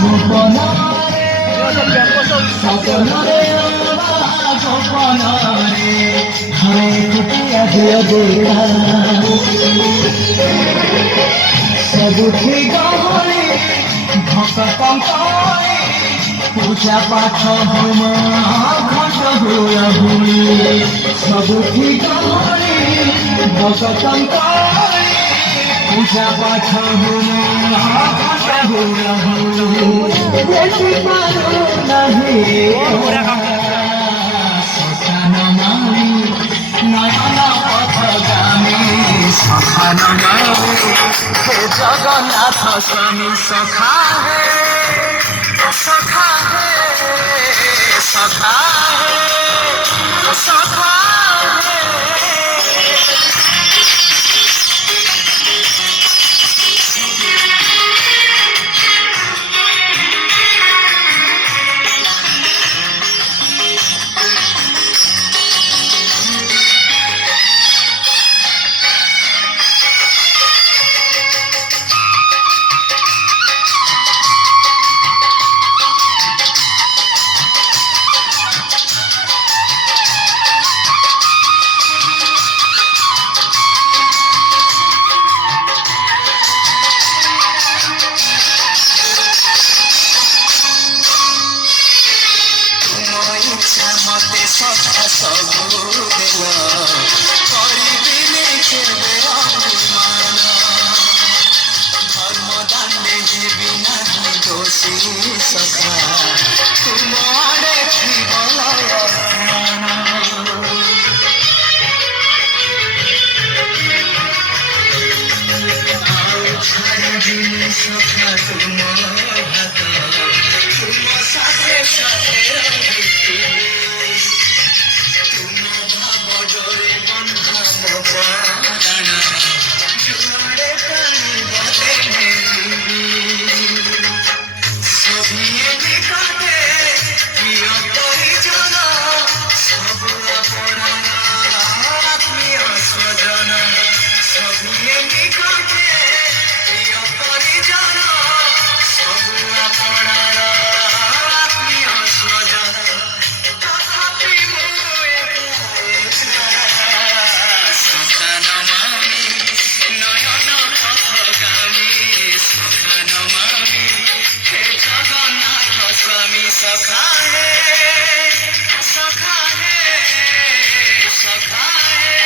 গোপনরে সপনরে গোপনরে ঘরে ফুটিয়া দিও দেখা ସବୁଠି ଗହଳି ଭକ୍ତଙ୍କରେ ପୂଜା ପାଠ ହୋମ ଘଟ ହୁଳହୁଳି ସବୁଠି ଗହଳି ଭକ୍ତଙ୍କରେ ପୂଜା ପାଠ ହୋମ ଘଟ ହୁଳହୁଳି ଦେଖିପାରୁ ନାହିଁ ଶ୍ମଶାନ ମାଳି ନୟନ ପଥଗାମୀ শ্মশান মামি হে জগন্নাথ স্বামী সখা হে সখা হে সখা হে সখা হে स्वामी सखा है सखा है सखा है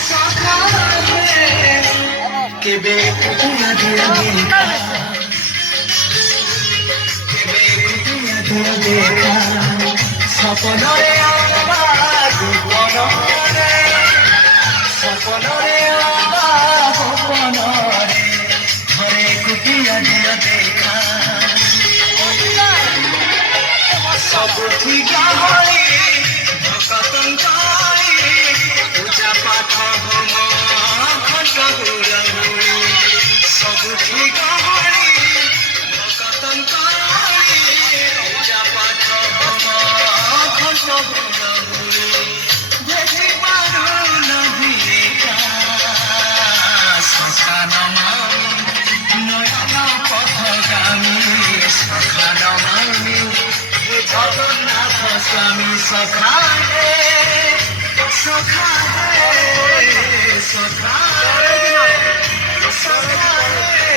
सखा है। কেবে কুটিয়া দিয়া দেখা কেবে কুটিয়া দিয়া দেখা স্বপনরে আমার গোপনরে স্বপনরে আমার গোপনরে ঘরে কুটিয়া দিয়া দেখা ସବୁଠି ଗହଳି ଭକତଙ୍କାଳି ପୂଜା ପାଠ ହୋମ ଘଣ୍ଟ ହୁଳହୁଳି ସବୁଠି ଗହଳି ଭକତଙ୍କାଳି ପୂଜା ପାଠ ହୋମ ଘଣ୍ଟ ହୁଳହୁଳି ଦେଖି ପାରୁନାହିଁ ଏକା ଶ୍ମଶାନ ମାମି ନୟନ ପଥଗାମୀ ଶ୍ମଶାନ ମାମି জগন্নাথ স্বামী সখা হে সখা হে সখা হে সখা হে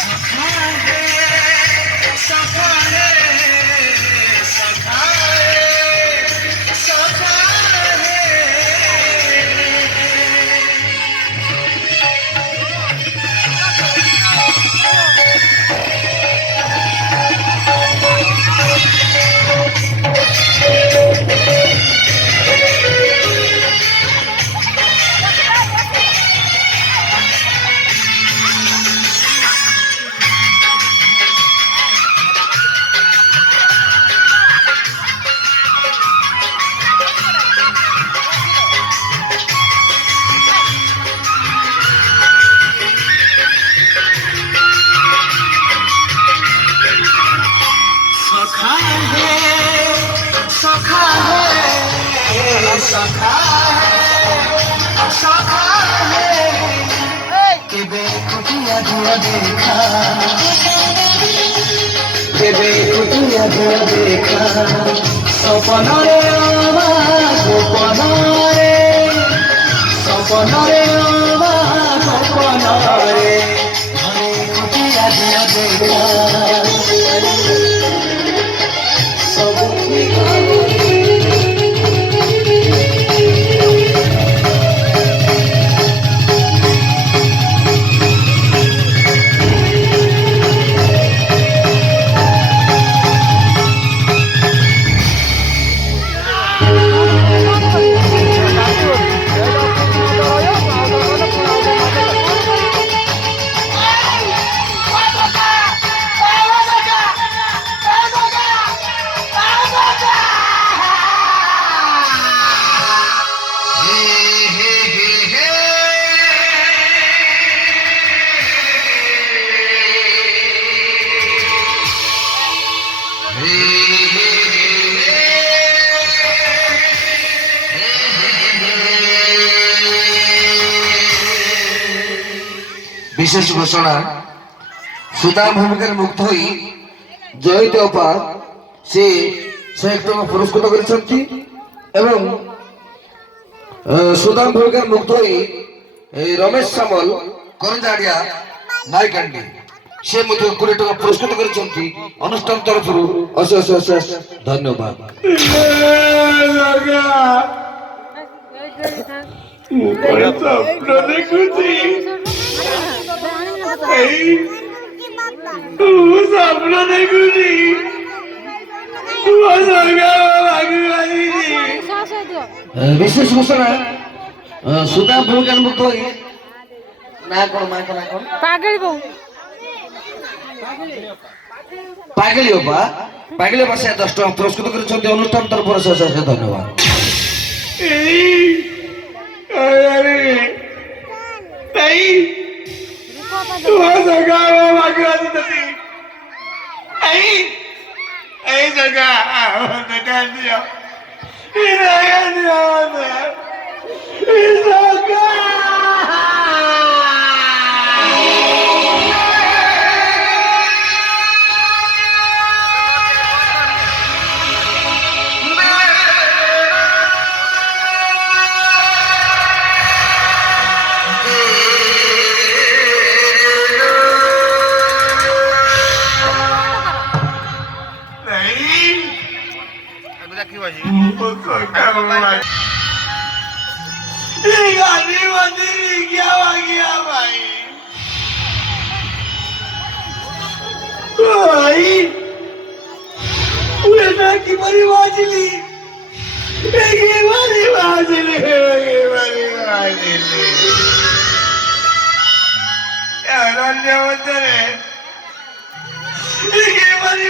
সখা হে সখা হে সখা হে সখা হে सखा है सखा है केबे कुटिया दिया देखा केबे कुटिया दिया देखा सपनरे আমার গোপনরে সপনরে আমার গোপনরে ঘরে কুটিয়া দিয়া দেখা বিশেষ ঘোষণা সুদাম ভূমিকার মুক্ত হই জয়িত অপা সে 100 টাকা পুরস্কৃত করেছেন এবং সুদাম ভূমিকার মুক্ত হই রমেশ সামল করঞ্জাড়িয়া নাইকান্ডি সে মধ্যে 20 টাকা পুরস্কৃত করেছেন অনুষ্ঠান তরফରୁ অশেষ অশেষ ধন্যবাদ। বিশেষ ঘোষণা সুদাম ভূমিকার মুক্ত হই না কোন মা কোন কোন পাগলি বউ পাগলি বাবা পাগলি বাসে 10 টাকা পুরস্কৃত করেছেন অনুষ্ঠান তরফରୁ অশেষ অশেষ ধন্যবাদ। আরে তাই तू जगह मागत होती आई जगह जगह दिया तुला किती वाजली वाजली वाजली